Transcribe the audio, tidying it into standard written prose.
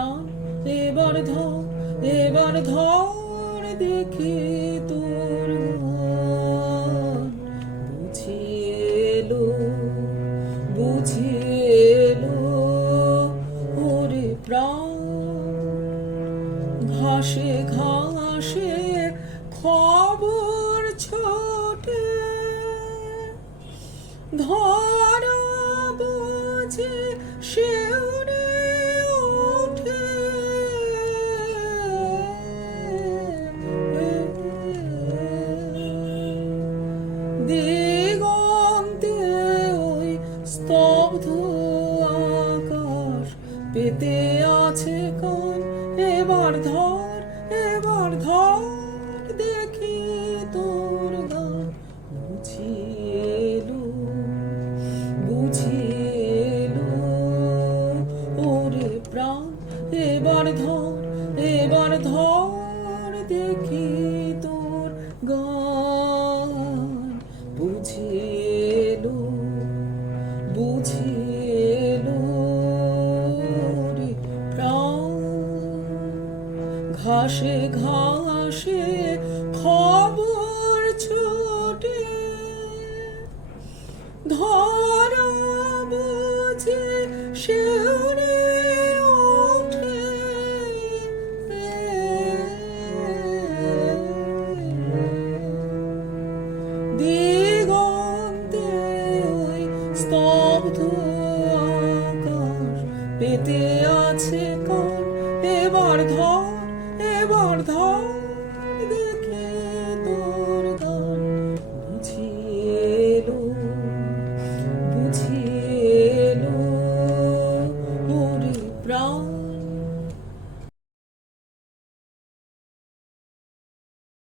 প্রাণ এবার ধর দেখি তোর গান। বুঝিয়ে এলো ওরে প্রাণ, ঘাসে ঘাসে খবর ছোটে, ধরা বুঝে শিউরে ওঠে। দিগন্তে ওই স্তব্ধ আকাশ পেতে আছে কান। এবার ধর দেখি তোর গান। বুঝিয়ে এলো ওরে প্রাণ, এবার ধর দেখি তোর গান। বুঝিয়ে এলো ওরে প্রাণ, ঘাসে ঘাসে খবর ছোটে, ধরা বুঝে শিউরে ওঠে। দিগন্তে ওই স্তব্ধ আকাশ পেতে আছে কান। এবার ধর